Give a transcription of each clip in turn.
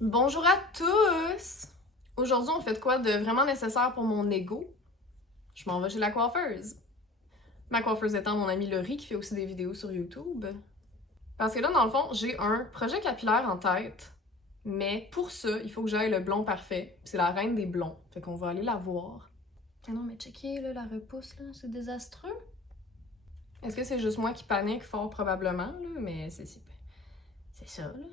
Bonjour à tous! Aujourd'hui, on fait de quoi de vraiment nécessaire pour mon ego? Je m'en vais chez la coiffeuse. Ma coiffeuse étant mon amie Laurie qui fait aussi des vidéos sur YouTube. Parce que là, dans le fond, j'ai un projet capillaire en tête, mais pour ça, il faut que j'aille le blond parfait. C'est la reine des blonds, fait qu'on va aller la voir. Ah non, mais checker là, la repousse, là, c'est désastreux. Est-ce que c'est juste moi qui panique fort probablement, là? Mais c'est ça, là.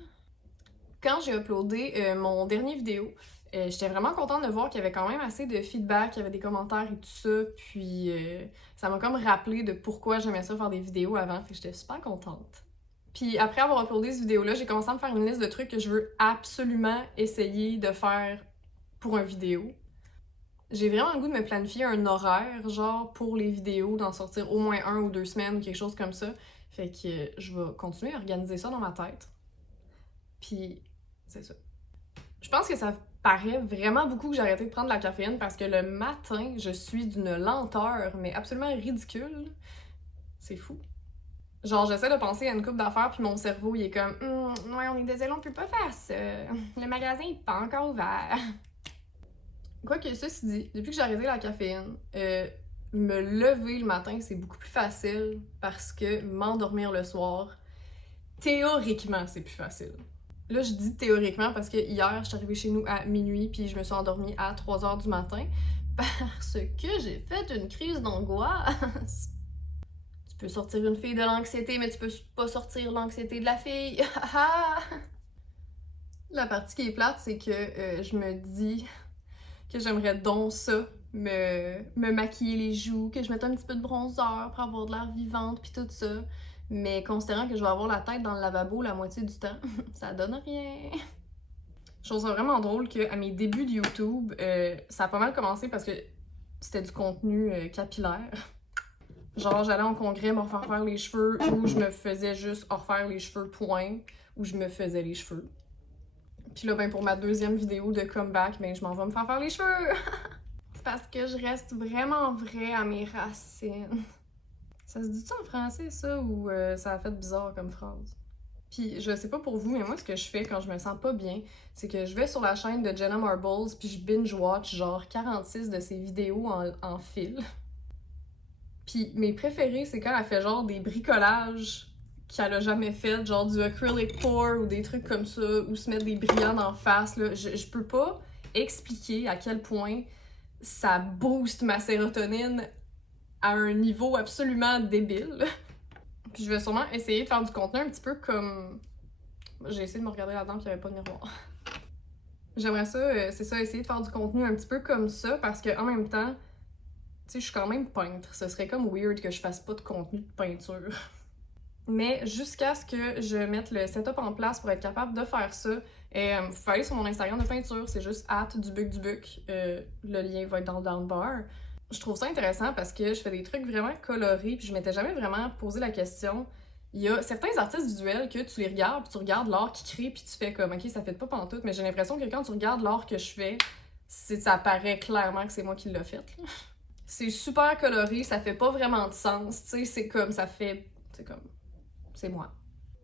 Quand j'ai uploadé mon dernier vidéo, j'étais vraiment contente de voir qu'il y avait quand même assez de feedback, qu'il y avait des commentaires et tout ça, puis ça m'a comme rappelé de pourquoi j'aimais ça faire des vidéos avant, fait que j'étais super contente. Puis après avoir uploadé cette vidéo-là, j'ai commencé à me faire une liste de trucs que je veux absolument essayer de faire pour une vidéo. J'ai vraiment le goût de me planifier un horaire, genre pour les vidéos, d'en sortir au moins 1 ou 2 semaines ou quelque chose comme ça. Fait que je vais continuer à organiser ça dans ma tête. Puis c'est ça. Je pense que ça paraît vraiment beaucoup que j'ai arrêté de prendre de la caféine parce que le matin, je suis d'une lenteur, mais absolument ridicule. C'est fou. Genre, j'essaie de penser à une coupe d'affaires, puis mon cerveau, il est comme ouais, on est désolé, on peut pas faire ça. Le magasin est pas encore ouvert. Quoique, ceci dit, depuis que j'ai arrêté la caféine, me lever le matin, c'est beaucoup plus facile parce que m'endormir le soir, théoriquement, c'est plus facile. Là, je dis théoriquement parce que hier, je suis arrivée chez nous à minuit puis je me suis endormie à 3h du matin parce que j'ai fait une crise d'angoisse. Tu peux sortir une fille de l'anxiété, mais tu peux pas sortir l'anxiété de la fille. La partie qui est plate, c'est que je me dis que j'aimerais donc ça, me maquiller les joues, que je mette un petit peu de bronzer pour avoir de l'air vivante puis tout ça. Mais considérant que je vais avoir la tête dans le lavabo la moitié du temps, ça donne rien. Je trouve ça vraiment drôle qu'à mes débuts de YouTube, ça a pas mal commencé parce que c'était du contenu capillaire. Genre, j'allais en congrès me refaire faire les cheveux ou je me faisais juste refaire les cheveux point ou je me faisais les cheveux. Puis là, ben pour ma deuxième vidéo de comeback, ben je m'en vais me faire les cheveux! C'est parce que je reste vraiment vraie à mes racines. Ça se dit-tu en français, ça, ou ça a fait bizarre comme phrase? Puis je sais pas pour vous, mais moi ce que je fais quand je me sens pas bien, c'est que je vais sur la chaîne de Jenna Marbles puis je binge-watch genre 46 de ses vidéos en fil. Puis mes préférés, c'est quand elle fait genre des bricolages qu'elle a jamais fait, genre du acrylic pour ou des trucs comme ça, ou se mettre des brillants en face. Là. Je peux pas expliquer à quel point ça booste ma sérotonine à un niveau absolument débile. Puis je vais sûrement essayer de faire du contenu un petit peu comme... J'ai essayé de me regarder là-dedans puis il n'y avait pas de miroir. J'aimerais ça, c'est ça, essayer de faire du contenu un petit peu comme ça parce qu'en même temps, tu sais, je suis quand même peintre. Ce serait comme weird que je fasse pas de contenu de peinture. Mais jusqu'à ce que je mette le setup en place pour être capable de faire ça, vous pouvez aller sur mon Instagram de peinture, c'est juste @dubuc. Le lien va être dans le down bar. Je trouve ça intéressant parce que je fais des trucs vraiment colorés puis je m'étais jamais vraiment posé la question. Il y a certains artistes visuels que tu les regardes puis tu regardes l'art qu'ils créent puis tu fais comme ok ça fait pas pantoute, mais j'ai l'impression que quand tu regardes l'art que je fais, ça paraît clairement que c'est moi qui l'ai fait. Là. C'est super coloré, ça fait pas vraiment de sens, tu sais, c'est comme ça fait, c'est comme, c'est moi.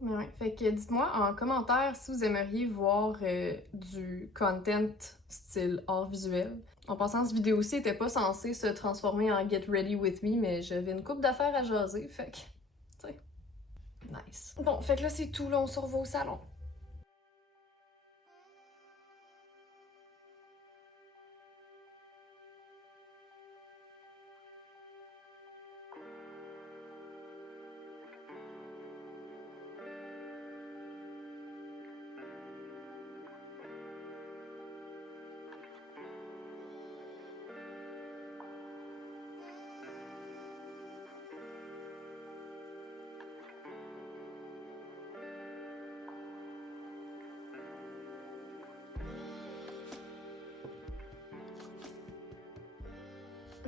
Mais ouais, fait que dites-moi en commentaire si vous aimeriez voir du content style art visuel. En passant, cette vidéo-ci était pas censée se transformer en Get Ready With Me, mais j'avais une couple d'affaires à jaser, fait que, tu sais, nice. Bon, fait que là c'est tout, là on se revoit au salon.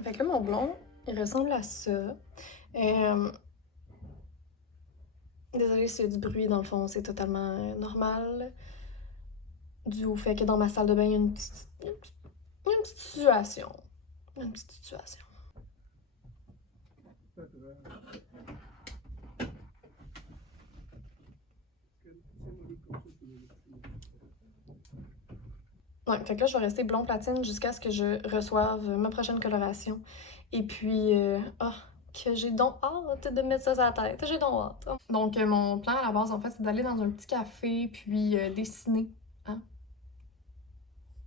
Fait que là, mon blond, il ressemble à ça. Désolée s'il y a du bruit, dans le fond, c'est totalement normal. Dû au fait que dans ma salle de bain, il y a une petite situation. Une petite situation. Ouais, fait que là, je vais rester blond platine jusqu'à ce que je reçoive ma prochaine coloration. Et puis, que j'ai donc hâte de mettre ça sur la tête. J'ai donc hâte. Donc, mon plan à la base, en fait, c'est d'aller dans un petit café, puis dessiner, hein,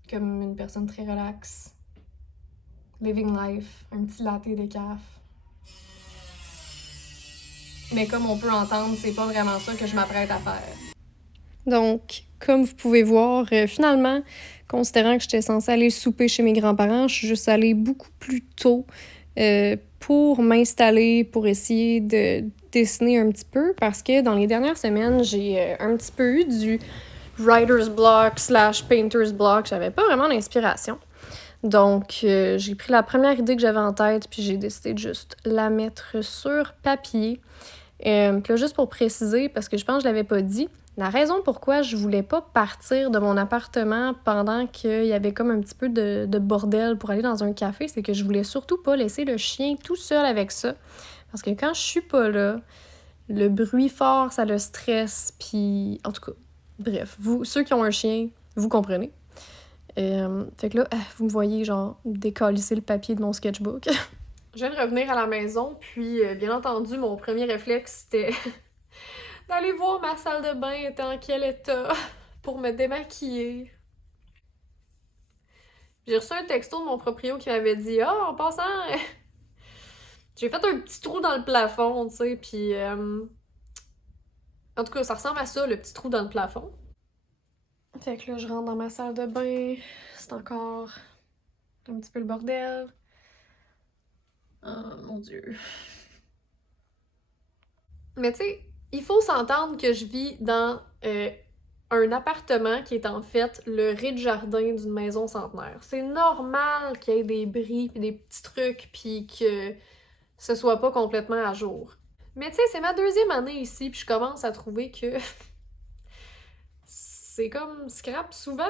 comme une personne très relaxe. Living life, un petit latte de caf. Mais comme on peut entendre, c'est pas vraiment ça que je m'apprête à faire. Donc, comme vous pouvez voir, finalement, considérant que j'étais censée aller souper chez mes grands-parents, je suis juste allée beaucoup plus tôt pour m'installer, pour essayer de dessiner un petit peu, parce que dans les dernières semaines, j'ai un petit peu eu du writer's block / painter's block. J'avais pas vraiment d'inspiration. Donc, j'ai pris la première idée que j'avais en tête, puis j'ai décidé de juste la mettre sur papier. Puis là, juste pour préciser, parce que je pense que je l'avais pas dit, la raison pourquoi je voulais pas partir de mon appartement pendant qu'il y avait comme un petit peu de bordel pour aller dans un café, c'est que je voulais surtout pas laisser le chien tout seul avec ça. Parce que quand je suis pas là, le bruit fort, ça le stresse, puis en tout cas, bref, vous, ceux qui ont un chien, vous comprenez. Fait que là, vous me voyez genre décalisser le papier de mon sketchbook. Je viens de revenir à la maison, puis bien entendu, mon premier réflexe, c'était d'aller voir ma salle de bain était en quel état pour me démaquiller. J'ai reçu un texto de mon proprio qui m'avait dit « Ah, en passant, j'ai fait un petit trou dans le plafond, tu sais, puis... En tout cas, ça ressemble à ça, le petit trou dans le plafond. » Fait que là, je rentre dans ma salle de bain, c'est encore un petit peu le bordel. Oh mon Dieu. Mais tu sais, il faut s'entendre que je vis dans un appartement qui est en fait le rez-de-jardin d'une maison centenaire. C'est normal qu'il y ait des bris pis des petits trucs pis que ce soit pas complètement à jour. Mais tu sais, c'est ma deuxième année ici pis je commence à trouver que c'est comme scrap souvent.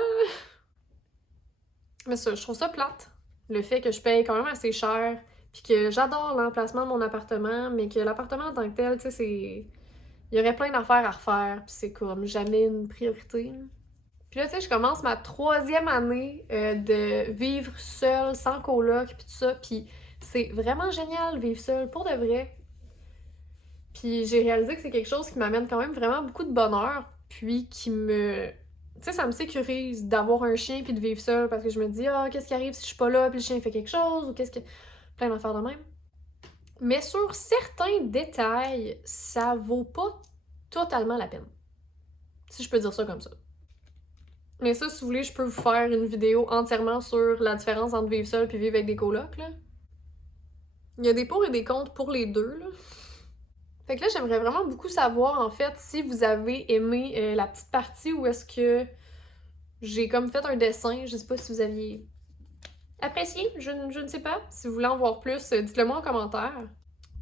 Mais ça, je trouve ça plate. Le fait que je paye quand même assez cher puis que j'adore l'emplacement de mon appartement, mais que l'appartement en tant que tel, tu sais, c'est... Il y aurait plein d'affaires à refaire, puis c'est comme jamais une priorité. Puis là, tu sais, je commence ma 3e année de vivre seule, sans coloc, puis tout ça, puis c'est vraiment génial vivre seule, pour de vrai. Puis j'ai réalisé que c'est quelque chose qui m'amène quand même vraiment beaucoup de bonheur, puis qui me... Tu sais, ça me sécurise d'avoir un chien puis de vivre seule, parce que je me dis « Ah, qu'est-ce qui arrive si je suis pas là, puis le chien fait quelque chose, ou qu'est-ce que... » Plein d'affaires de même. Mais sur certains détails, ça vaut pas totalement la peine. Si je peux dire ça comme ça. Mais ça, si vous voulez, je peux vous faire une vidéo entièrement sur la différence entre vivre seul et vivre avec des colocs, là. Il y a des pour et des contre pour les deux, là. Fait que là, j'aimerais vraiment beaucoup savoir, en fait, si vous avez aimé la petite partie où est-ce que j'ai comme fait un dessin. Je sais pas si vous aviez apprécié, je ne sais pas. Si vous voulez en voir plus, dites-le moi en commentaire.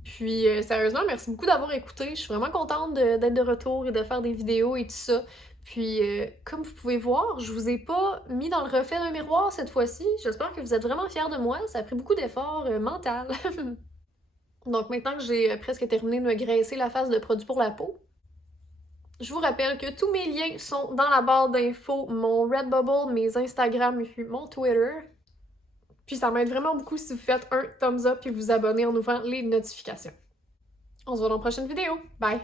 Puis sérieusement, merci beaucoup d'avoir écouté. Je suis vraiment contente d'être de retour et de faire des vidéos et tout ça. Puis comme vous pouvez voir, je vous ai pas mis dans le reflet d'un miroir cette fois-ci. J'espère que vous êtes vraiment fiers de moi. Ça a pris beaucoup d'efforts mental. Donc maintenant que j'ai presque terminé de me graisser la face de produits pour la peau, je vous rappelle que tous mes liens sont dans la barre d'infos, mon Redbubble, mes Instagram et puis mon Twitter. Puis ça m'aide vraiment beaucoup si vous faites un thumbs up et vous abonnez en ouvrant les notifications. On se voit dans la prochaine vidéo. Bye!